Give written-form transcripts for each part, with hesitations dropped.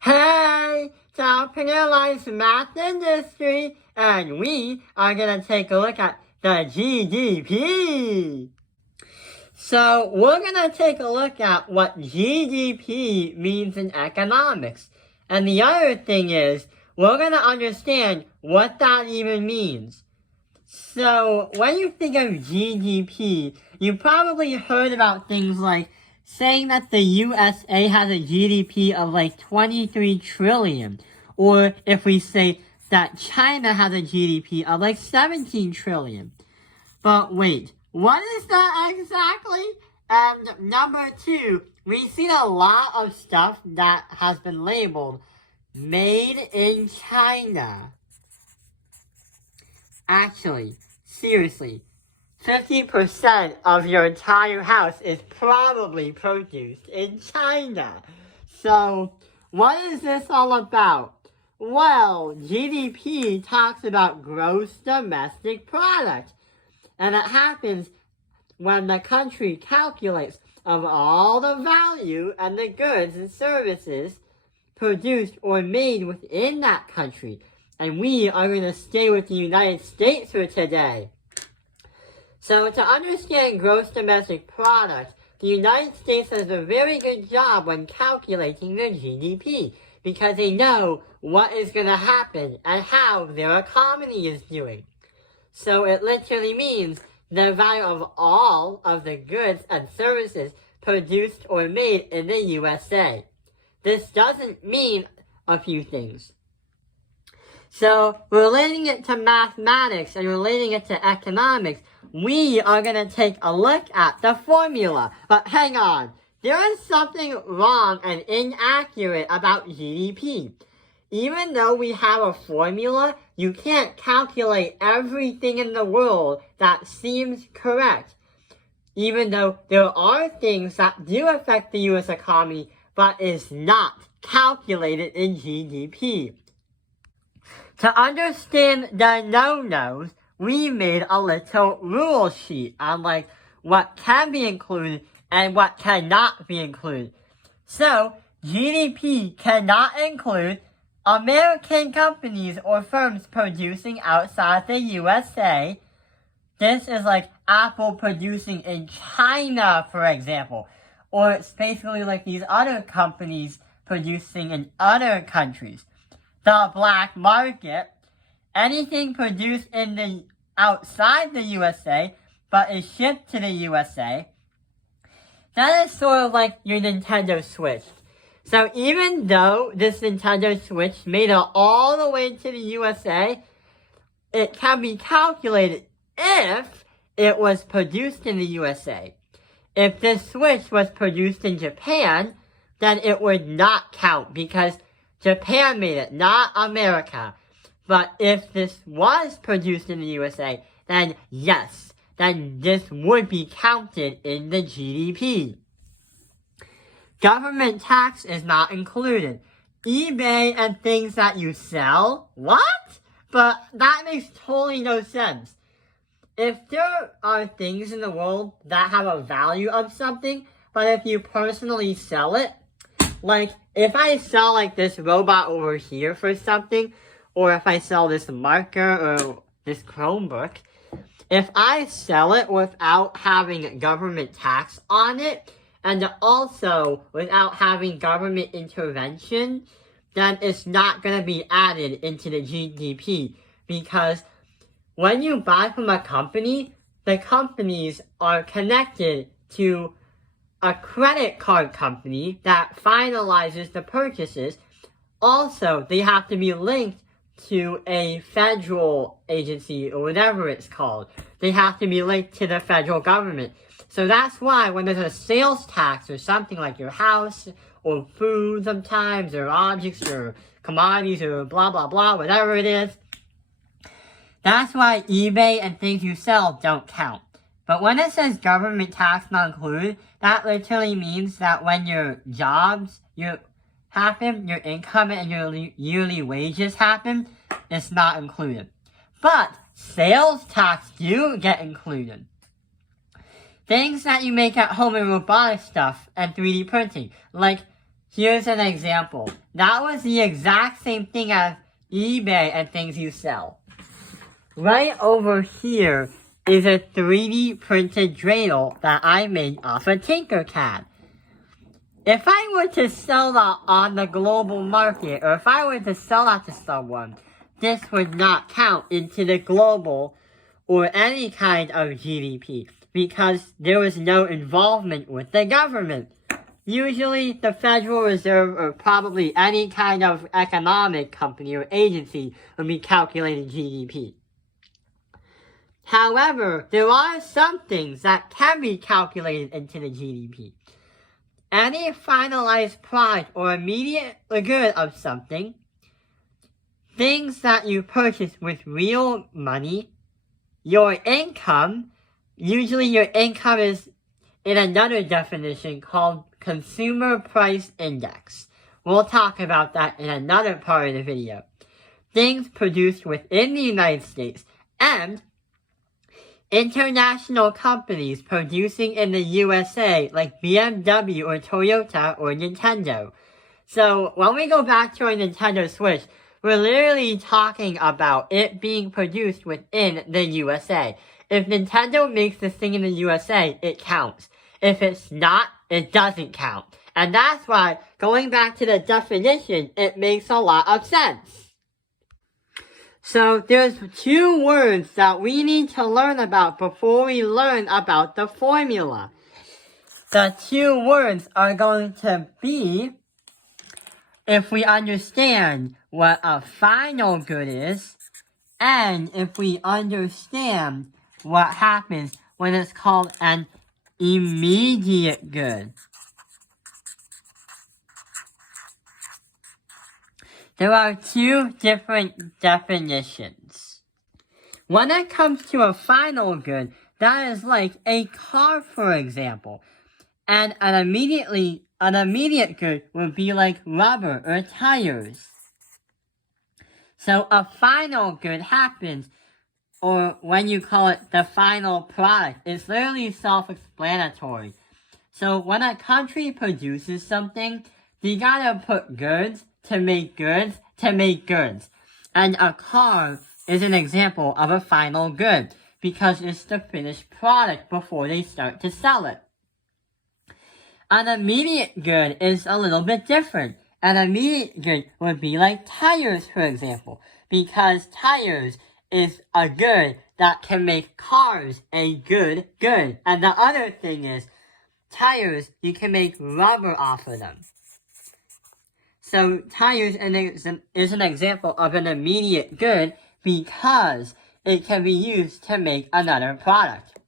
Hey, it's our Penalized Math Industry, and we are going to take a look at the GDP. So we're going to take a look at what GDP means in economics. And the other thing is, we're going to understand what that even means. So when you think of GDP, you probably heard about things like saying that the USA has a GDP of like 23 trillion. Or if we say that China has a GDP of like 17 trillion. But wait, what is that exactly? And number two, we've seen a lot of stuff that has been labeled made in China. Actually, seriously, 50% of your entire house is probably produced in China. So, what is this all about? Well, GDP talks about gross domestic product. And it happens when the country calculates of all the value and the goods and services produced or made within that country. And we are going to stay with the United States for today. So to understand gross domestic product, the United States does a very good job when calculating their GDP because they know what is going to happen and how their economy is doing. So it literally means the value of all of the goods and services produced or made in the USA. This doesn't mean a few things. So, relating it to mathematics and relating it to economics, we are going to take a look at the formula. But hang on, there is something wrong and inaccurate about GDP. Even though we have a formula, you can't calculate everything in the world that seems correct. Even though there are things that do affect the US economy, but is not calculated in GDP. To understand the no-nos, we made a little rule sheet on like what can be included and what cannot be included. So, GDP cannot include American companies or firms producing outside the USA. This is like Apple producing in China, for example. Or it's basically like these other companies producing in other countries. The black market, anything produced in the outside the USA, but is shipped to the USA, that is sort of like your Nintendo Switch. So even though this Nintendo Switch made it all the way to the USA, it can be calculated if it was produced in the USA. If this Switch was produced in Japan, then it would not count because Japan made it, not America. But if this was produced in the USA, then yes, then this would be counted in the GDP. Government tax is not included. eBay and things that you sell? What? But that makes totally no sense. If there are things in the world that have a value of something, but if you personally sell it, like if I sell like this robot over here for something, or if I sell this marker or this Chromebook, if I sell it without having government tax on it, and also without having government intervention, then it's not going to be added into the GDP. Because when you buy from a company, the companies are connected to a credit card company that finalizes the purchases. Also, they have to be linked to a federal agency or whatever it's called. They have to be linked to the federal government. So that's why when there's a sales tax or something like your house or food sometimes or objects or commodities or blah blah blah, whatever it is, that's why eBay and things you sell don't count. But when it says government tax not included, that literally means that when your jobs happen, your income and your yearly wages happen, it's not included. But sales tax do get included. Things that you make at home in robotic stuff and 3D printing, like Here's an example. That was the exact same thing as eBay and things you sell. Right over here is a 3D printed dreidel that I made off of Tinkercad. If I were to sell that on the global market, or if I were to sell that to someone, this would not count into the global or any kind of GDP because there was no involvement with the government. Usually, the Federal Reserve or probably any kind of economic company or agency would be calculating GDP. However, there are some things that can be calculated into the GDP. Any finalized product or immediate good of something, things that you purchase with real money, your income, usually your income is in another definition called Consumer Price Index. We'll talk about that in another part of the video. Things produced within the United States and international companies producing in the USA like BMW or Toyota or Nintendo. So when we go back to our Nintendo Switch, we're literally talking about it being produced within the USA. If Nintendo makes this thing in the USA, it counts. If it's not, it doesn't count. And that's why, going back to the definition, it makes a lot of sense. So there's two words that we need to learn about before we learn about the formula. The two words are going to be, if we understand what a final good is, and if we understand what happens when it's called an immediate good. There are two different definitions. When it comes to a final good, that is like a car, for example. And an immediate good would be like rubber or tires. So a final good happens, or when you call it the final product, it's literally self-explanatory. So when a country produces something, they gotta put goods to make goods to make goods. And a car is an example of a final good because it's the finished product before they start to sell it. An immediate good is a little bit different. An immediate good would be like tires, for example, because tires is a good that can make cars a good. And the other thing is, tires, you can make rubber off of them. So tires is an example of an immediate good because it can be used to make another product.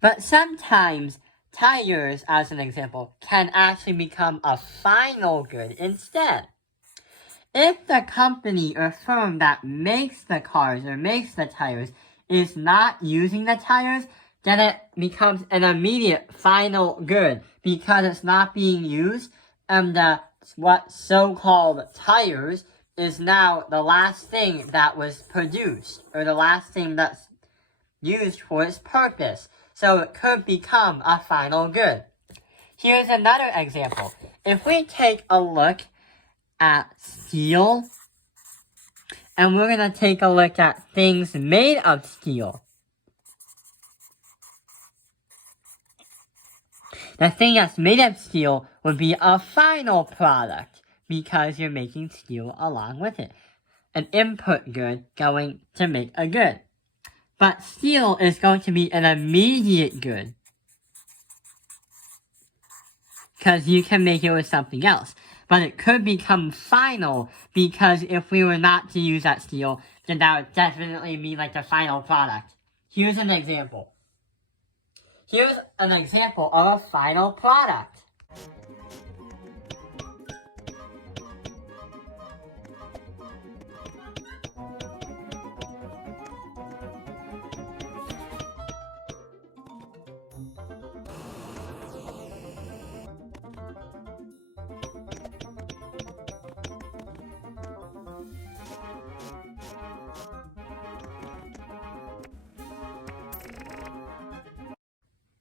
But sometimes tires, as an example, can actually become a final good instead. If the company or firm that makes the cars or makes the tires is not using the tires, then it becomes an immediate final good because it's not being used, and what so-called tires is now the last thing that was produced, or the last thing that's used for its purpose. So it could become a final good. Here's another example. If we take a look at steel, and we're going to take a look at things made of steel. The thing that's made of steel would be a final product because you're making steel along with it. An input good going to make a good. But steel is going to be an immediate good because you can make it with something else. But it could become final because if we were not to use that steel, then that would definitely be like the final product. Here's an example. Here's an example of a final product.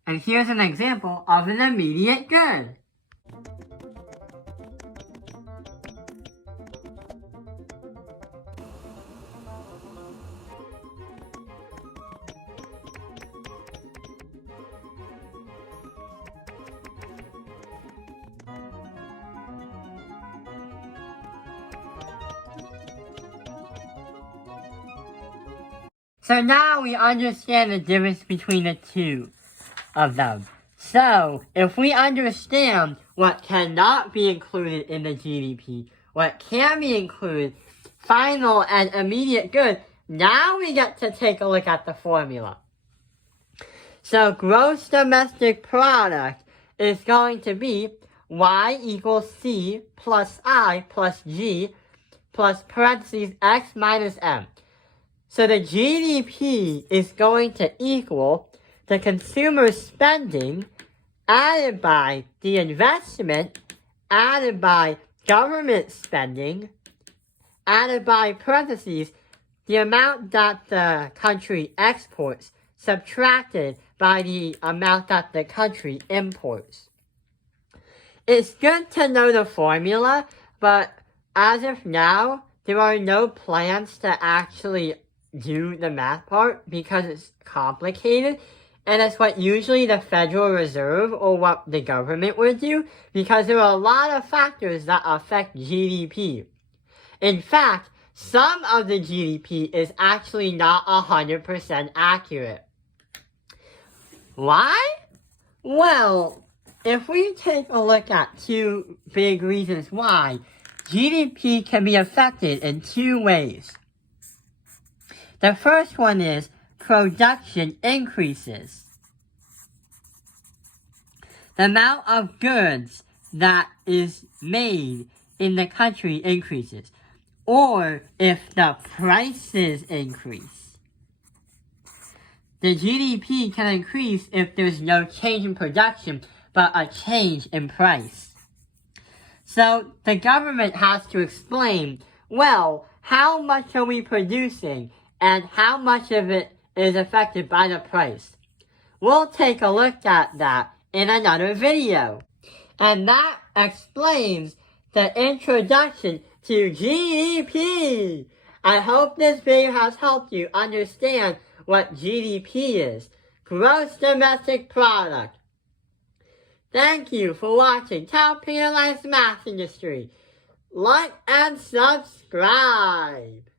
And here's an example of an immediate good. So now we understand the difference between the two of them. So, if we understand what cannot be included in the GDP, what can be included, final and immediate good, now we get to take a look at the formula. So, gross domestic product is going to be Y equals C plus I plus G plus parentheses X minus M. So the GDP is going to equal the consumer spending added by the investment, added by government spending, added by parentheses, the amount that the country exports, subtracted by the amount that the country imports. It's good to know the formula, but as of now, there are no plans to actually do the math part because it's complicated, and it's what usually the Federal Reserve or what the government would do because there are a lot of factors that affect GDP. In fact, some of the GDP is actually not 100% accurate. Why? Well, if we take a look at two big reasons why, GDP can be affected in two ways. The first one is production increases. The amount of goods that is made in the country increases. Or if the prices increase. The GDP can increase if there's no change in production, but a change in price. So the government has to explain, well, how much are we producing and how much of it is affected by the price. We'll take a look at that in another video. And that explains the introduction to GDP. I hope this video has helped you understand what GDP is. Gross Domestic Product. Thank you for watching Top Penalized Math Industry. Like and subscribe.